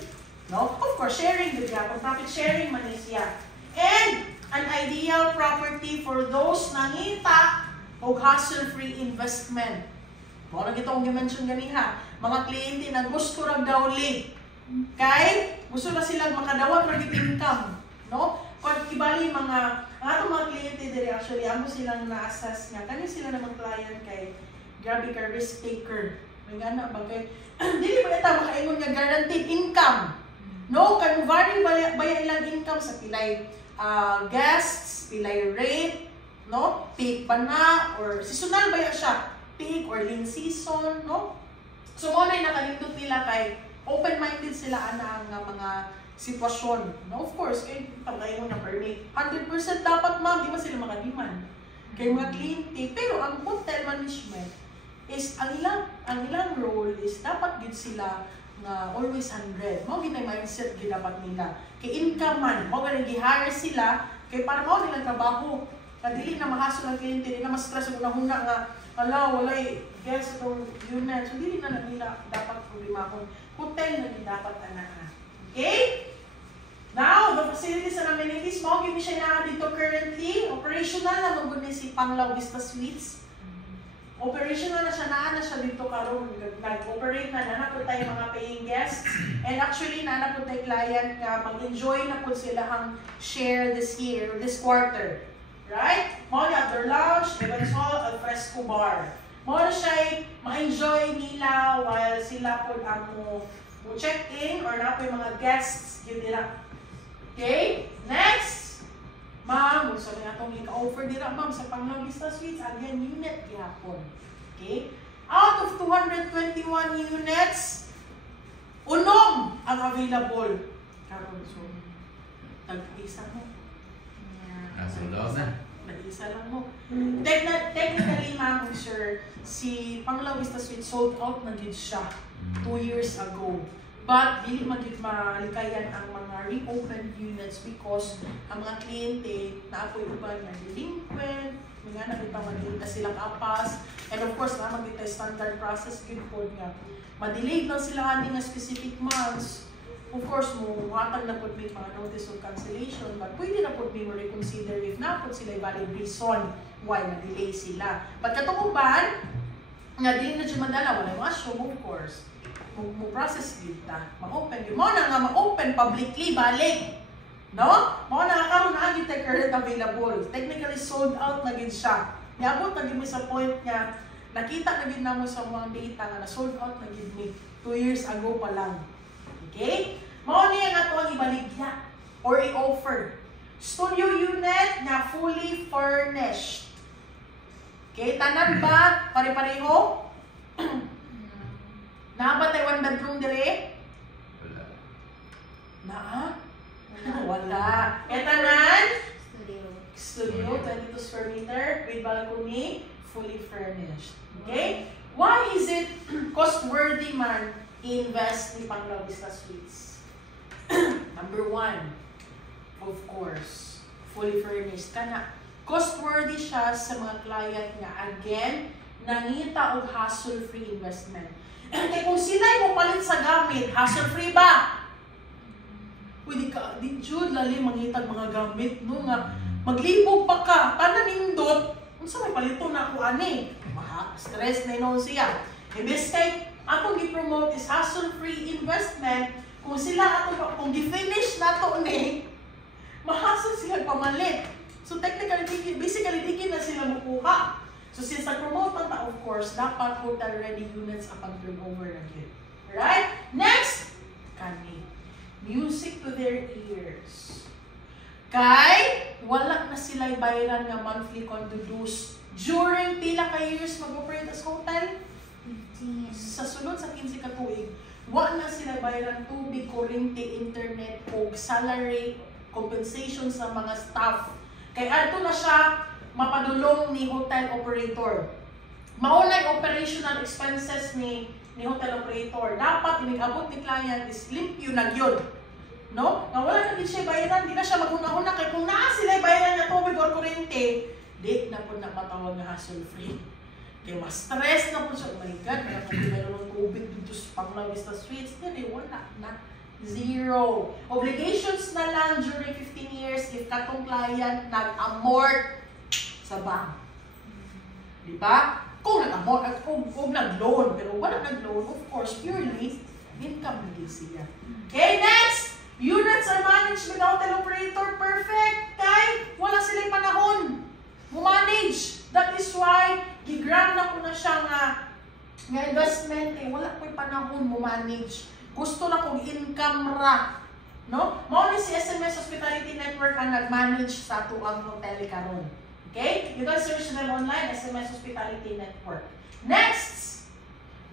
No? Of course, sharing gyud ya. Kung profit sharing man siya. And an ideal property for those nangita o hassle-free investment. Mo na gitong gi-mention ganiha, mga kliyente na gusto rag dawli. Kay gusto na sila makadawat ra gid income, no? Kung ibali mga atong mga kliyente diri actually amo silang na-assess nga kani sila namang client kay grabe ka risk taker. May ana ba kay dili ba ita makaingon nga guaranteed income. No, kay mo vary baya ilang income sa pilay guests, pilay rate, no? Peak ba na or seasonal ba siya? Peak or lean season, no? So mo na nakalindot nila kay open-minded sila ana ang mga sitwasyon. No, of course, kay tagay mo na permit. 100% dapat ma'am, di ba sila makadiman? Kay mga kliyente, pero ang hotel management is ang ilang role is dapat gid sila nga always 100. Mao gid mindset gid dapat nila. Kay income man, mao gani gi-hire sila kay para mao nilang trabaho. Kadili na mahasol ang kliyente, di na ma-stress ang una nga ala walay guest itong unit. So dili na nila dapat problema kung hotel na din dapat ana. Okay? Now, the facilities and amenities, mao gyud siya na dito currently. Operational na magud ni si Panglaw Vista Suites. Operational na siya, na siya dito karon, nag-operate na po tayo mga paying guests. And actually, na po tayo client nga mag-enjoy na po sila ang share this year, this quarter. Right? Mao na their lounge, events hall, alfresco bar. Mao na siya ma-enjoy nila while sila po ang mo check-in or na po yung mga guests yun nila. Okay? Next! Ma'am, gusto na itong ika-offer nila, ma'am, sa Panglaw Vista Suites, again, unit gihapon. Okay? Out of 221 units, unom ang available. Karon, so, tag-isa mo. Nasundo na. Nag-isa lang mo. Technically, ma'am, sir, si Panglaw Vista Suites sold out na gid siya 2 years ago. But, dili magiging malikayan ang mga reopened units because ang mga kliyente na apoy uban nga delinquent, mga nakita magiging na sila kapas, and of course, na magiging standard process good po nga. Madelayed lang sila aning nga specific months. Of course, mo hatag na po may mga notice of cancellation, but pwede na po may reconsider if na po sila valid reason why na-delay sila. But katong uban, nga dili na siya madala, wala yung asyo, of course. Mo-process kita, ma-open yun. Mo na nga ma-open publicly, balik. No? Mo na nga karoon na agad current available. Technically sold out na gid siya. Niabot na gid mi sa point nga, nakita na gid namo sa mga data nga na sold out na gid mi 2 years ago pa lang. Okay? Mo niya nga to ang ibaligya or i-offer. Studio unit na fully furnished. Okay, tanan ba pare-pareho? Naaba tayo 1 bedroom dire? Wala. Naa? Wala. E tanan? Studio. Studio, 22 square meter with balcony, fully furnished. Okay? Why is it cost-worthy man invest ni Panglaw Vista Suites? Number 1, of course, fully furnished. Kana, cost-worthy siya sa mga client nga. Again, nangita og hassle-free investment. Kaya kung sila mo palit sa gamit, hassle-free ba? Pwede ka, di Jude, lalim mangitag mga gamit, no nga, maglibog pa ka, tanan nindot, unsa may palito na ako ani? Stress na yun siya. Imbes kay, atong gi-promote is hassle-free investment, kung sila kung gi-finish na to ni, mahasol sila pamalit. So technically, basically, di na sila makuha. So since nag-promote ang of course, dapat hotel-ready units upang turnover na yun. Right? Next, kani. Music to their ears. Kay, wala na sila bayaran nga monthly condo dues during pila ka years mag-operate as hotel. Sa sunod sa 15 ka tuig, wala na sila bayaran tubig, kuryente, internet, o salary, compensation sa mga staff. Kay ato na siya mapadulong ni hotel operator. Maunay operational expenses ni hotel operator. Dapat inigabot ni client is limpyo na yun. No? Nga wala na din siya bayaran, di na siya mag-una-una. Kaya kung naa sila bayaran na tubig or kuryente, di na po napatawag na hassle-free. Kaya mas stress na po siya. Oh my God, kaya kung pinalo ng tubig dito sa Panglaw Vista Suites, yan eh, wala na. Zero. Obligations na lang during 15 years if katong client nag-amort sa bank. Diba? Kung nag-amort, kung nag-loan, pero wala nag-loan, of course, purely income din siya. Okay, next! Units are managed with hotel operator. Perfect! Kay wala silang panahon mo-manage. That is why, gigram na ko na siya nga investment eh. Wala ko'y panahon mo-manage. Gusto na kong income ra. No? Mao ni si SMS Hospitality Network ang nag-manage sa tuang hotel karon. Okay? You can search them online, SMS Hospitality Network. Next!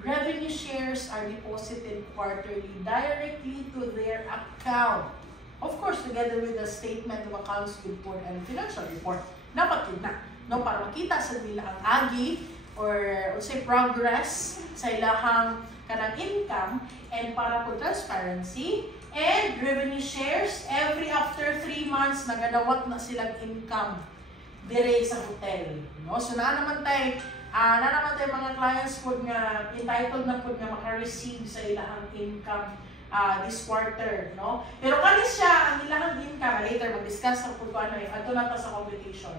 Revenue shares are deposited quarterly directly to their account. Of course, together with the statement of accounts report and financial report. Dapat yun na. No? Para makita sa nila ang agi or say progress sa ilahang kanang income and para po transparency and revenue shares every after 3 months nagadawat na silang income dire sa hotel. No? So na naman tayo mga clients po nga entitled na po nga maka-receive sa ilahang income this quarter, no? Pero kani siya ang ilahang income, later mag-discuss sa po ano eh, ato na ta sa computation.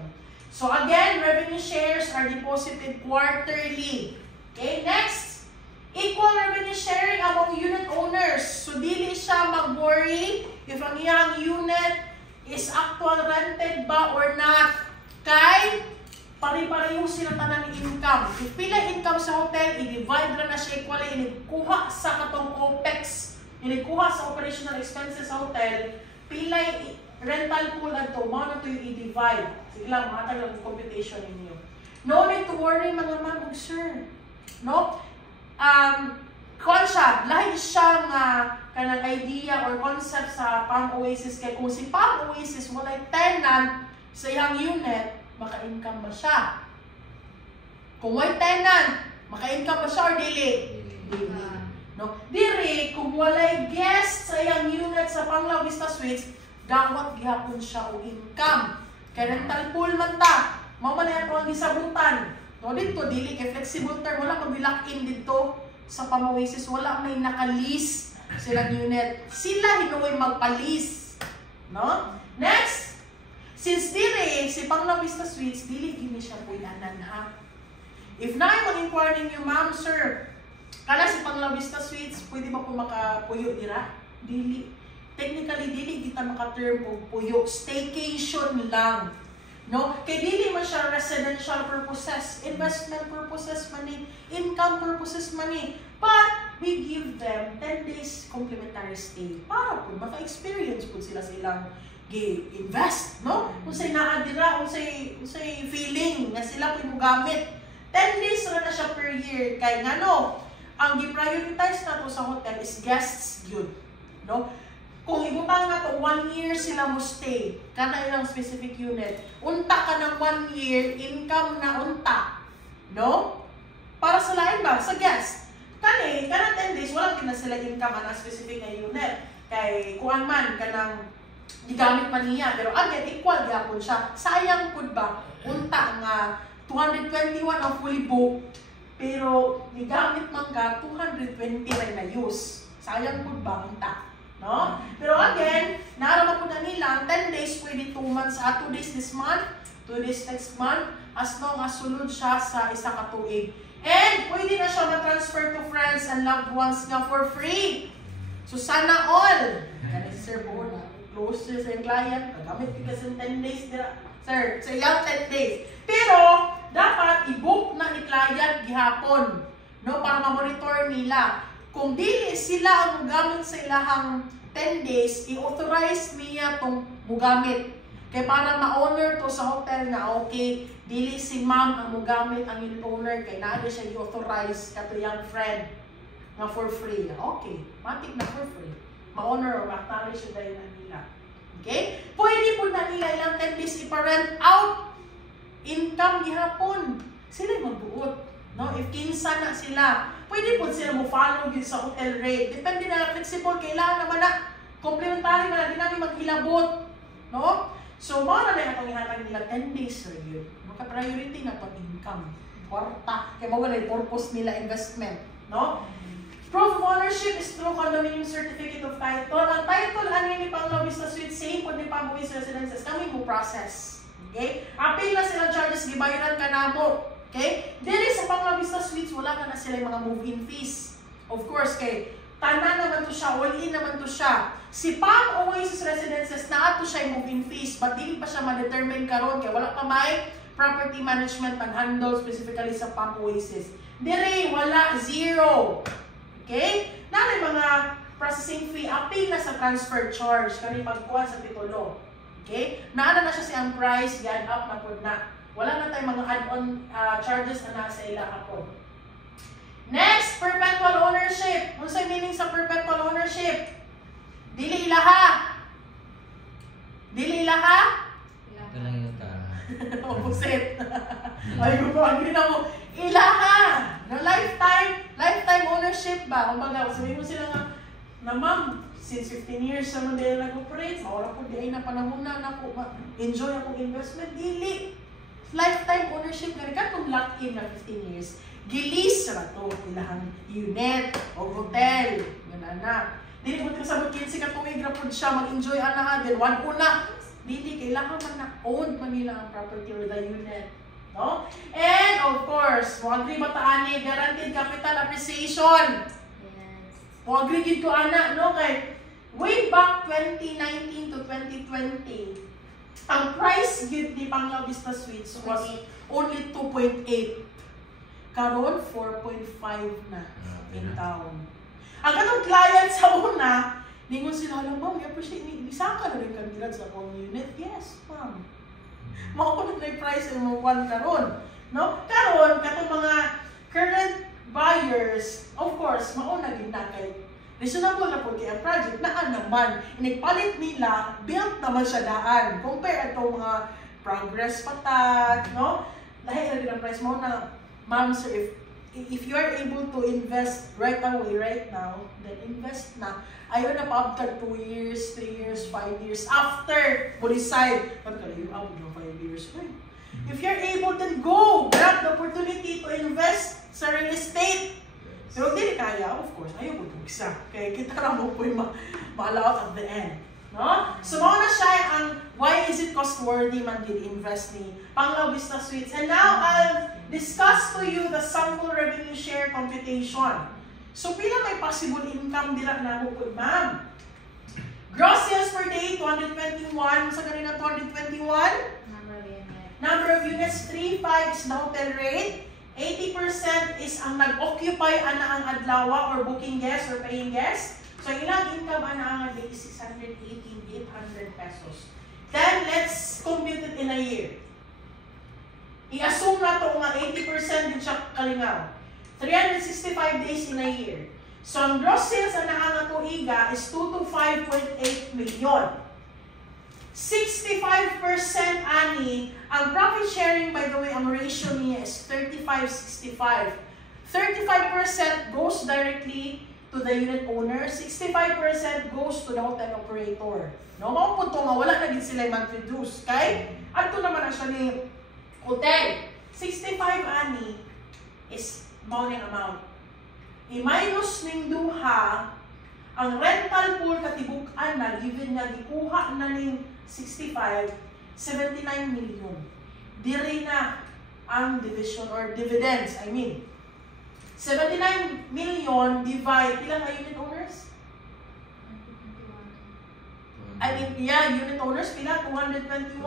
So again, revenue shares are deposited quarterly. Okay, next, equal revenue sharing among unit owners. So dili siya mag-worry if ang iyang unit is actual rented ba or not. Kay pare-pareho sila tanan ng income. If pila income sa hotel, i-divide na siya equally, inikuha sa katong OPEX, inikuha sa operational expenses sa hotel, pila rental pool ato, mo na ito yung i-divide. Sige lang, matag lang yung computation ninyo. No need to worry mga ma'am, sir. No? Kung siya, lahi siyang kanang idea or concept sa Palm Oasis, kaya kung si Palm Oasis walay tenant sa iyang unit, maka-income ba siya? Kung may tenant, maka-income ba siya or dili? Dili. No? Diri, kung walay guest sa iyang unit sa Panglaw Vista Suites, dawat gihapon siya o income. Kaya rental pool man ta, mamaya ko ang gisabutan. No, dito, dili, kay flexible term, wala mag-lock-in dito sa Palm Oasis, wala may naka-lease silang unit. Sila hinuwi magpa-lease. No? Next! Since dili, si Panglaw Vista Suites, dili gini siya puyanan ha. If na yung mag-inquire ninyo, ma'am, sir, kana si Panglaw Vista Suites, pwede ba po makapuyo dira? Dili. Technically, dili kita maka-term o puyo. Staycation lang. No? Kaya dili man siya residential purposes, investment purposes man ni, income purposes man ni. But, we give them 10 days complimentary stay para po maka-experience po sila sa ilang invest, no? Kung sa'y naadira, kung sa'y feeling na sila po yung gamit. 10 days na siya per year. Kaya nga no, ang i-prioritize na po sa hotel is guests yun. No? kung ibutang na to 1 year sila mo stay kana ilang specific unit, unta ka ng 1 year income na unta, no? Para sa lain ba sa guest kana 10 days wala gid na sila income na specific na unit kay kuan man kanang gigamit man niya, pero again equal gyapon siya. Sayang pud ba unta nga 221 ang fully booked pero gigamit man ka 220 ray na use. Sayang pud ba unta, no? Pero again, naaraman po na nila, 10 days pwede 2 months, 2 days this month, 2 days next month, as long as sulod siya sa isa ka tuig. And pwede na siya ma-transfer to friends and loved ones nga for free. So sana all, kaya si Sir Bo na, close siya sa yung client, kagamit ka kasi 10 days, sir, sa iyang 10 days. Pero, dapat i-book na ni client gihapon, no, para ma-monitor nila. Kung dili sila ang mugamit sa ilahang 10 days, i-authorize niya itong mugamit. Kaya para ma-honor to sa hotel na okay, dili si ma'am ang mugamit ang unit owner, kaya naada siya i-authorize kato yung friend nga for free. Okay, matik na for free. Ma-honor o ma-acknowledge siya dahil na nila. Okay? Pwede po na nila ilang 10 days ipa-rent out. Income gihapon. Sila magbuot. No? If kinsa na sila, pwede po sila mo-follow din sa hotel rate. Depende na flexible. Kailangan naman na complementary na din namin maghilabot. No? So, mga na itong ihatag nila 10 days review. Maka-priority na pag income. Kwarta. Kaya mga yung purpose nila investment. No? Proof of ownership is through condominium certificate of title. Ang title, ano yun ni Panglaw Vista Suite, same po ni Pangbuwis Residences. Kami mo process. Okay? Appeal na silang charges, gibayaran ka na mo. Okay? Dili sa Panglaw Vista Suites, wala ka na sila yung mga move-in fees. Of course, kay tanan naman to siya, all-in naman to siya. Si Pang Oasis Residences, naato siya yung move-in fees, but dili pa siya ma-determine karon kaya wala pa may property management pag-handle specifically sa Pang Oasis. Dire, wala, zero. Okay? Narin mga processing fee, appeal na sa transfer charge, kani pagkuhan sa titulo. Okay? Naana na siya siyang price, yan up na po na. Wala na tayong mga add-on charges na nasa ila ako. Next, perpetual ownership. Ano sa meaning sa perpetual ownership? Dili ilaha. Dili ilaha? Ito lang yung Opposite. Ay, ko po, agree na mo. Ilaha. No, lifetime ownership ba? Kung baga, sabihin mo sila nga, na ma'am, since 15 years sa model nag-operate, mawala po di ay na panahon na ako, enjoy akong investment, dili. Lifetime ownership na rin, katong lock-in na 15 years. Gilis na to, ilahang unit o hotel. Yan na. Dili mo kasabot 15 katuig na po siya, mag-enjoy ana din. One una, dili, kailangan man na-own man nila ang property or the unit. No? And of course, mo agree ba taani, guaranteed capital appreciation. Yes. Mo agree gid ko ana, no, kay way back 2019 to 2020, ang price gid ni Panglaw Vista Suites was only 2.8. Karon 4.5 na in town. Ang kanong client sa una, ningon sila, alam ma'am, i-appreciate ni Saka na rin kandidat sa akong unit. Yes, ma'am. Makukulit na yung price ng mga kwan karon. No? Karon, katong mga current buyers, of course, mauna din na kay reasonable na po kaya project na naman. Inigpalit nila, built naman siya daan. Compare itong mga progress patat, no? Dahil na din ang price mo na, ma'am, sir, if you are able to invest right away, right now, then invest na. Ayaw na pa after 2 years, 3 years, 5 years, after mo decide, pagkalayo ako ng 5 years. If you're able, then go! Grab the opportunity to invest sa real estate. Pero hindi kaya, of course, ayaw mo isa. Kaya kita na mo po yung ma-allow at the end. No? So, mga na siya ang why is it cost-worthy man din invest ni Panglaw Vista Suites. And now, I'll discuss to you the sample revenue share computation. So, pila may possible income dira na mo po, ma'am? Gross sales per day, 221. Sa kanina, 221. Number of units, 3.5 is the hotel rate. 80% is ang nag-occupy ana ang adlaw or booking guest or paying guest. So, ilang income ana ang day is 618,800 pesos. Then, let's compute it in a year. I-assume na ito nga 80% din siya kalingaw. 365 days in a year. So, ang gross sales na nga tuiga is 2 to 5.8 million. 65% ani, ang profit sharing, by the way, ang ratio niya is 35-65. 35% goes directly to the unit owner, 65% goes to the hotel operator. No, mao punto nga wala na gid sila mag-reduce kay adto naman na siya ni hotel. 65 ani is mao ning amount. I-minus ning duha ang rental pool katibuk-an na given nga gikuha na ning 65, 79 million. Diri na ang division or dividends, I mean. 79 million divide ilang ka unit owners? I mean, yeah, unit owners pila 221.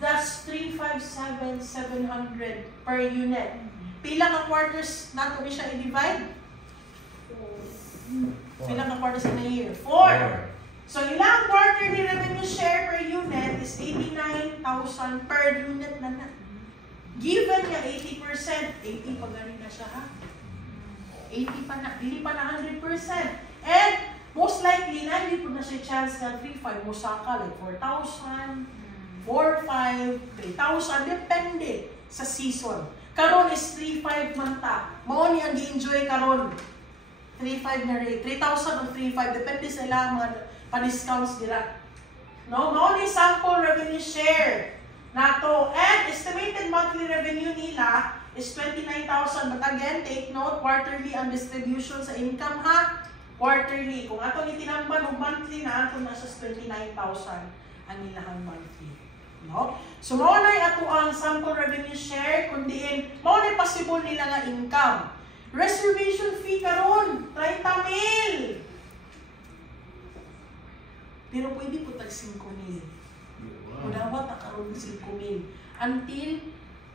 That's 357,700 per unit. Pila ka quarters nato ni siya i-divide? Pila ka quarters in a year? 4. So, ilang quarterly revenue share per unit is 89,000 per unit na na. Given nga 80%, 80 pa galing na siya ha? 80 pa na, dili pa na 100%. And most likely, na hindi po na siya chance na 3-5 mo saka, like 4,000, 4-5, 3,000, depende sa season. Karon is 3-5 man ta. Mao ni ang gi-enjoy karon. 3-5 na rate. 3,000 o 3,500. Depende sa ilang mga pa-discounts nila. No? Mao ni sample revenue share nato. And estimated monthly revenue nila is 29,000. But again, take note, quarterly ang distribution sa income ha. Quarterly. Kung ato ni tinamban o monthly na, ato na sa 29,000 ang ilahang monthly. No? So, mao na ato ang sample revenue share, kundiin, mao na possible nila nga income. Reservation fee karon 30 mil. Pero pwede po tag 5 mil. O dapat na karon 5 mil. Until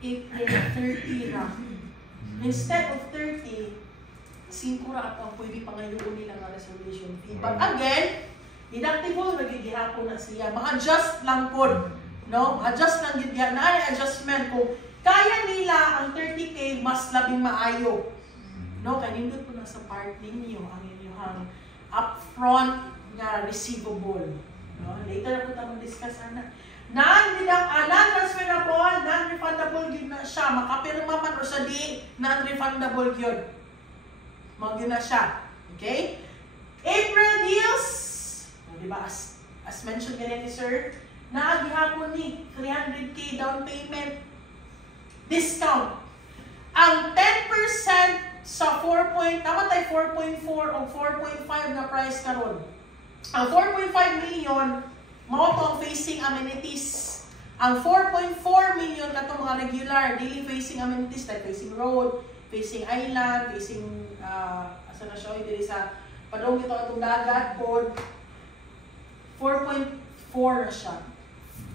April 30 ra. Instead of 30, 5 ra ato ang pwede pangayoon nila nga reservation fee. But again, deductible, magigihapon na siya. Ma-adjust lang po. No? Adjust lang gid yan. Na adjustment kung kaya nila ang 30K mas labing maayo. No? Kaya nindot po na sa part ninyo ang inyong upfront nga receivable. No? Later po tayo mag-discuss na. Non-transferable, non-refundable yun na siya. Makapirma man o sa di, non-refundable yun. Mag-yun na siya. Okay? April deals. O, diba? As mentioned ganyan ni Sir, naagihapon ni 300K down payment discount. Ang 10% sa 4.4 o 4.5 na price karon. Ang 4.5 million mao to ang facing amenities. Ang 4.4 million kato mga regular daily facing amenities like facing road, facing island, facing asa na siya diri sa padong ito atong dagat pod 4.4 na siya.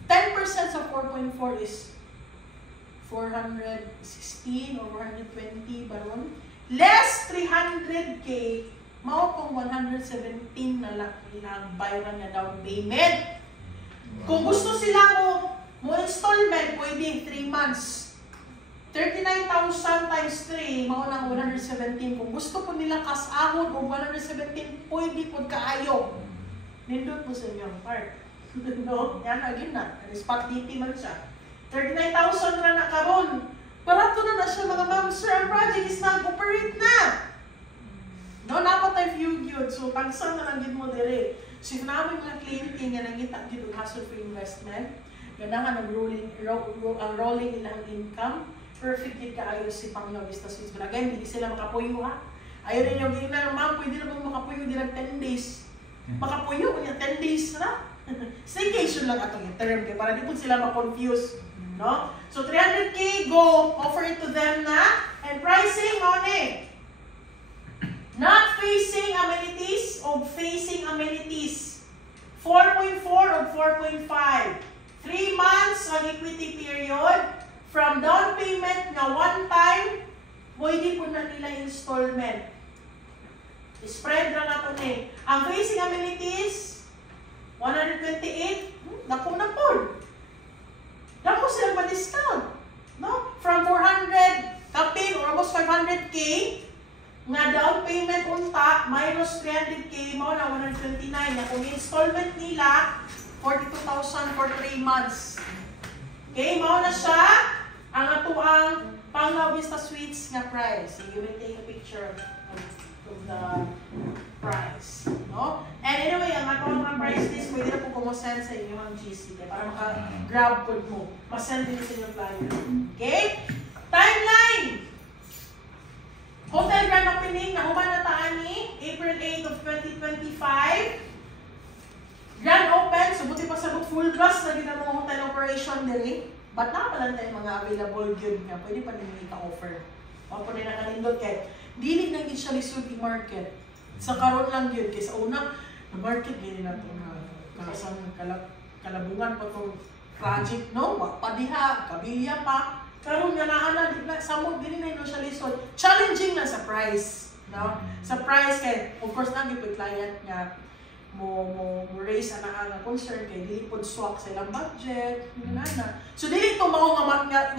10% sa 4.4 is 416 or 420 baron. Less 300K, mao tong 117 na lang bayaran nga down payment. Kung gusto sila mo installment, pwede 3 months. 39,000 times 3, mao nang 117. Kung gusto po nila cash out o 117, pwede po kaayo. Nindot mo sa inyong part. No? Yan, again na. Spot DT man siya. 39,000 na nakaroon. Barato na siya mga ma'am. Sir, ang project is nag-operate na. No, napatay few yun. So, tagsan na lang din mo dire. So, if namin mga kliyente nga nangita dito hassle for investment, ganahan ang rolling ilang income, perfect yun kaayo si Panglaw Vista Suites. But again, hindi sila makapuyo ha. Ayaw rin yung gina, ma'am, pwede na bang makapuyo din 10 days. Makapuyo, 10 days na. Staycation lang atong yung term kaya para di po sila ma-confuse. No? So 300K, go, offer it to them na. And pricing, money. Not facing amenities o facing amenities. 4.4 o 4.5. 3 months ang equity period. From down payment na one time, pwede po na nila installment. Spread na nato ni. Ang facing amenities, 128, naku na po. Naku sila pa-discount. No? From 400 kapin or almost 500K, nga down payment unta minus 300k mao na 129 na kung installment nila 42,000 for 3 months. Okay, mao na siya ang atuang Panglaw Vista Suites nga price. So you will take a picture of the price, no? And anyway, ang atuang mga price list pwede na po kumusend sa inyong GC para maka-grab code mo. Masend din sa inyong flyer. Okay? Timeline! Hotel Grand Opening na humanataan ni April 8 of 2025. Grand Open, so buti pa sabot full gas na din ang mga hotel operation diri. But nakapalan tayo mga available yun nga, pwede pa nila ika-offer. O po nila kanindot kay, dili na yun siya lisod i-market. Sa karon lang yun, kaysa una, na-market din na ito na kasang kalabungan pa itong project, no? Padiha, kabilya pa. Karon nga naana, samot din na yun siya lisod. Challenging na sa price, no? Sa price kay, of course, naging po client nga, mo raise ang concern kay dili pod swak sa ilang budget na. So dili to mao nga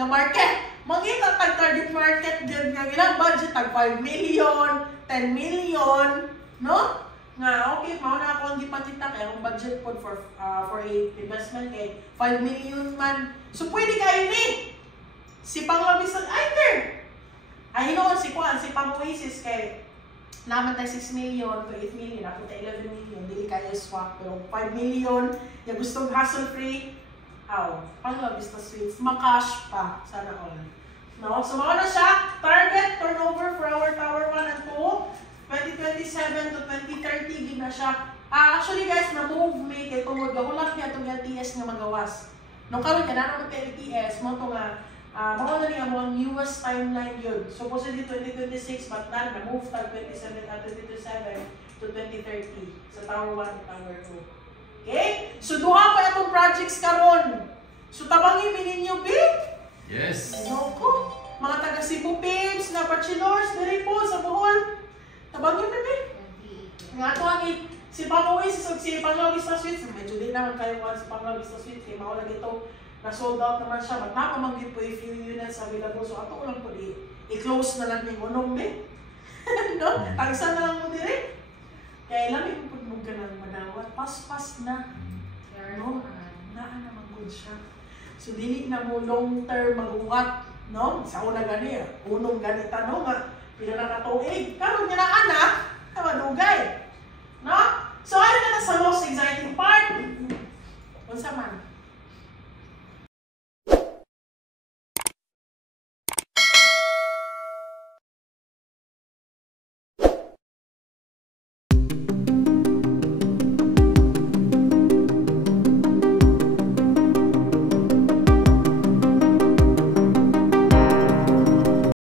market. Mangita tag target market gyud nga ilang budget tag 5 million, 10 million, no? Nga okay mao na ako ang gipakita kay ang budget pod for a investment kay 5 million man. So pwede kay ni si Panglaw Vista either. Ay no si Pang Oasis kay naman tayo 6 million to 8 million, ako tayo 11 million, hindi kaya swap. Pero 5 million, yung gustong hassle-free, Panglaw Vista Suites, makash pa, sana all. No? So, mga na siya, target turnover for our Tower 1 and 2, 2027 to 2030, gina na siya. Actually guys, na-move me, kaya tungod, gahulat niya itong LTS nga magawas. Nung karoon ka na naman ito LTS, mo ito nga, mga na niya mga newest timeline yun. Supposedly 2026, but na-move tag 2027 to 2030 sa Tower 1 at Tower 2. Okay? So, duha pa itong projects karon. So, tabangin ninyo, big? Yes. Ayoko. Mga taga Cebu Babes, na bachelors, diri po sa Bohol. Tabangin na, big? Nga ito ang si Pang Oasis o si Panglaw Vista Suites. Medyo din naman kayo si Panglaw Vista Suites. Kaya maulang ito. Na-sold out naman siya, but nakamagin po a few units available. So, ato lang po i-close na lang yung unong din. No? Tagsan na lang mo dire. Kaya ilang po mo ganang madawat. Pas-pas na. No? Naan naman good siya. So, dili na mo long-term mag-uwat. No? Sa una gani, unong ganita, no? Nga, pila na katuig. Karoon niya na anak, na madugay.